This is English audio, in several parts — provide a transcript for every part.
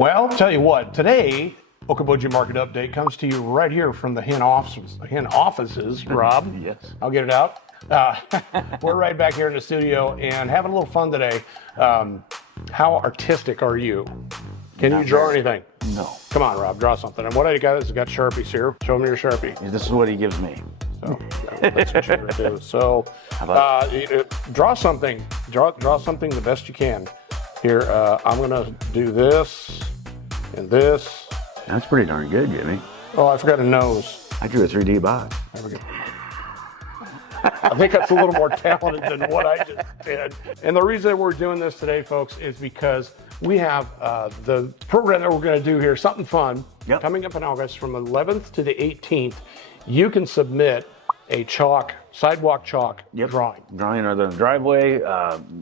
Well, tell you what, today, Okoboji Market Update comes to you right here from the HINN offices, Rob. Yes. I'll get it out. We're right back here in the studio and having a little fun today. How artistic are you? Can you draw anything? No. Come on, Rob, draw something. And what I got is I got Sharpies here. Show me your Sharpie. This is what he gives me. So that's what you're gonna do. So draw something. Draw something the best you can. Here, I'm gonna do this and this. That's pretty darn good, Jimmy. Oh, I forgot a nose. I drew a 3D box. There we go. I think that's a little more talented than what I just did. And the reason we're doing this today, folks, is because we have the program that we're going to do here, something fun, coming up in August from 11th to the 18th. You can submit a sidewalk chalk drawing. Drawing or the driveway,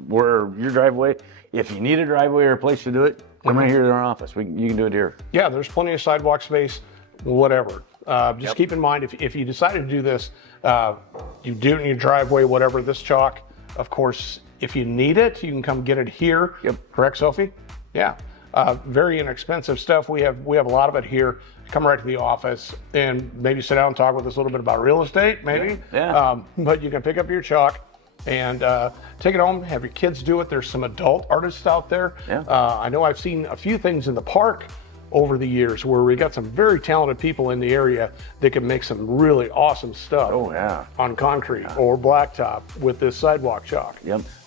where your driveway. If you need a driveway or a place to do it, come right here to our office. You can do it here. Yeah, there's plenty of sidewalk space, whatever. Just keep in mind, if you decided to do this, you do it in your driveway, whatever, this chalk, of course, if you need it, you can come get it here. Correct, Sophie? Yeah. Very inexpensive stuff. We have a lot of it here. Come right to the office and maybe sit down and talk with us a little bit about real estate, maybe. But you can pick up your chalk and take it home, have your kids do it. There's some adult artists out there. I know I've seen a few things in the park over the years where we got some very talented people in the area that can make some really awesome stuff on concrete or blacktop with this sidewalk chalk.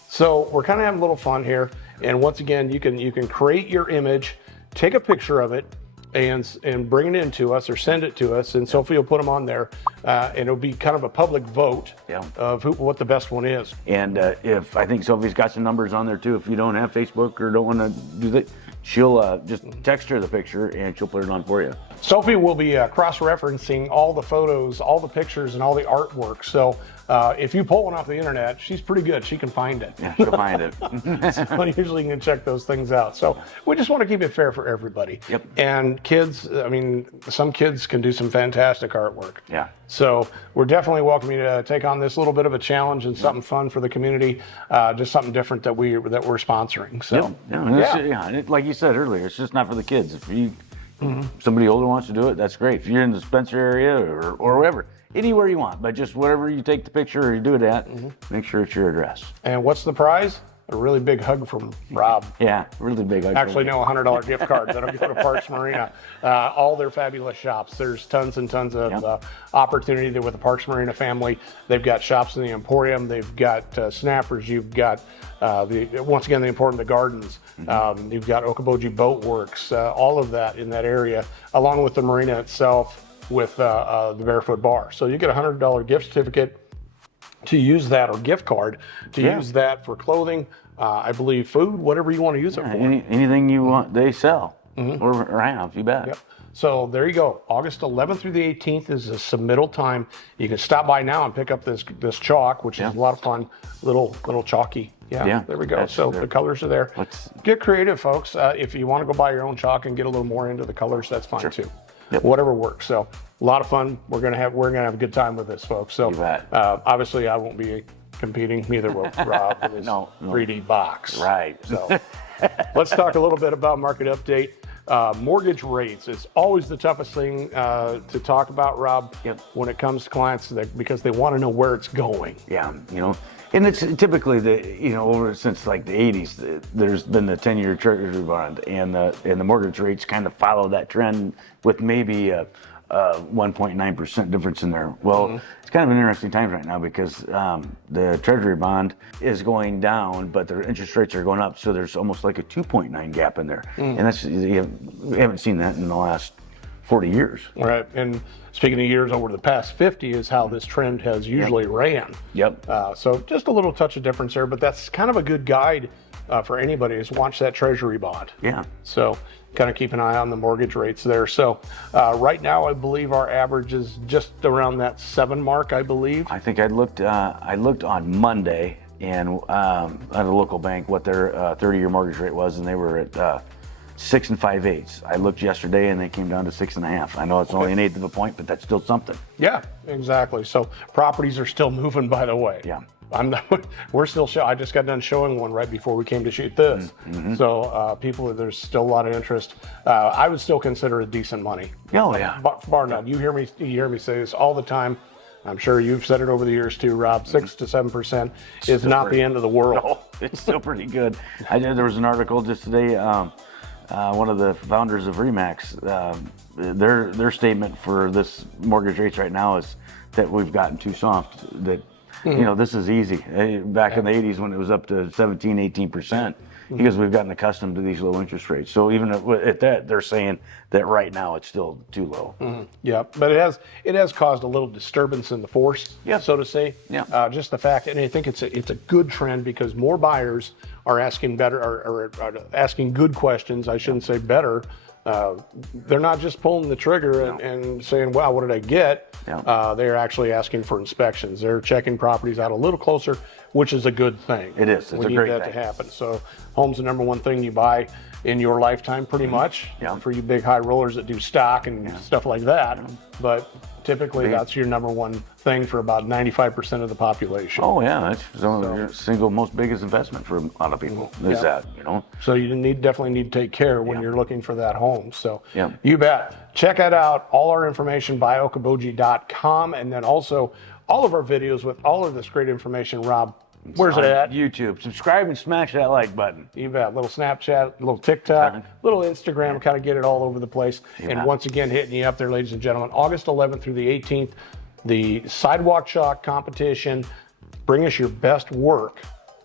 So we're kind of having a little fun here. And once again, you can create your image, take a picture of it, and bring it in to us or send it to us, and Sophie will put them on there, and it'll be kind of a public vote of what the best one is. And if I think Sophie's got some numbers on there too, if you don't have Facebook or don't want to do that, she'll just text her the picture and she'll put it on for you. Sophie will be cross-referencing all the photos, all the pictures, and all the artwork. So if you pull one off the internet, she's pretty good. She can find it. Yeah, she'll find it. So usually you can check those things out. So we just want to keep it fair for everybody. And kids, I mean, some kids can do some fantastic artwork. So we're definitely welcoming you to take on this little bit of a challenge and something fun for the community, just something different that we're sponsoring. So like you said earlier, it's just not for the kids. If you somebody older wants to do it, that's great. If you're in the Spencer area or wherever, anywhere you want, but just wherever you take the picture or you do it at, make sure it's your address. And what's the prize? A really big hug from Rob. Really big hug. Actually, no, $100 gift card that'll go to Parks Marina. All their fabulous shops. There's tons and tons of opportunity there with the Parks Marina family. They've got shops in the Emporium. They've got Snappers. You've got once again the Emporium, the Gardens. You've got Okoboji Boat Works. All of that in that area, along with the marina itself, with the Barefoot Bar. So you get a $100 gift certificate to use that, or gift card to use that for clothing, I believe food, whatever you want to use it for. Anything you want, they sell or have, you bet. So there you go. August 11th through the 18th is the submittal time. You can stop by now and pick up this chalk, which is a lot of fun, little chalky. There we go. So the colors are there. Get creative, folks. If you want to go buy your own chalk and get a little more into the colors, that's fine too. Whatever works. So a lot of fun. We're gonna have a good time with this, folks. So obviously I won't be competing, neither will Rob with his 3D box. So let's talk a little bit about market update. Mortgage rates. It's always the toughest thing to talk about, Rob, when it comes to clients, because they want to know where it's going. And it's typically over since like the 80s, there's been the 10-year treasury bond, and the mortgage rates kind of follow that trend with maybe a 1.9% difference in there. Well, it's kind of an interesting time right now because the treasury bond is going down, but their interest rates are going up, so there's almost like a 2.9 gap in there, and that's we haven't seen that in the last 40 years. Right, and speaking of years over the past 50 is how this trend has usually ran. So just a little touch of difference there, but that's kind of a good guide for anybody is watch that treasury bond. So kind of keep an eye on the mortgage rates there. So right now, I believe our average is just around that 7 mark, I believe. I think I looked on Monday and at a local bank what their 30-year mortgage rate was, and they were at 6 5/8. I looked yesterday and they came down to 6 1/2. I know it's only an eighth of a point, but that's still something. Exactly. So properties are still moving, by the way. we're still I just got done showing one right before we came to shoot this. So there's still a lot of interest. I would still consider it decent money. Oh yeah. Bar none. You hear me say this all the time. I'm sure you've said it over the years too, Rob. 6 to 7% is not the end of the world. No, it's still pretty good. There was an article just today. One of the founders of Remax, their statement for this mortgage rates right now is that we've gotten too soft. That this is easy. Back in the 80s when it was up to 17, 18%, because we've gotten accustomed to these low interest rates. So even at that, they're saying that right now it's still too low. Yeah, but it has caused a little disturbance in the force, so to say. Yeah. Just the fact, and I think it's a good trend because more buyers are asking are asking good questions. I shouldn't say better. They're not just pulling the trigger and saying, "Wow, what did I get?" They're actually asking for inspections. They're checking properties out a little closer, which is a good thing. It is. It's a great that thing to happen. So, home's the number one thing you buy in your lifetime, pretty much. For you big high rollers that do stock and stuff like that, but typically that's your number one thing for about 95% of the population. Oh yeah, that's the single most biggest investment for a lot of people. Is that So you definitely need to take care when you're looking for that home. So you bet. Check it out. All our information by okoboji.com, and then also all of our videos with all of this great information. Rob, where's it at? YouTube. Subscribe and smash that like button. You bet. Little Snapchat, little TikTok, little Instagram, kind of get it all over the place. And once again, hitting you up there, ladies and gentlemen, August 11th through the 18th, the Sidewalk Chalk competition. Bring us your best work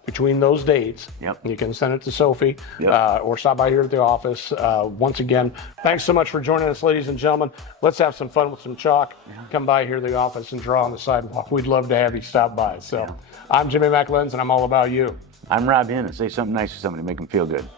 between those dates. You can send it to Sophie or stop by here at the office. Once again, thanks so much for joining us, ladies and gentlemen. Let's have some fun with some chalk. Come by here at the office and draw on the sidewalk. We'd love to have you stop by. So I'm Jimmy McLenz, and I'm all about you. I'm Rob HINN, and say something nice to somebody, make them feel good.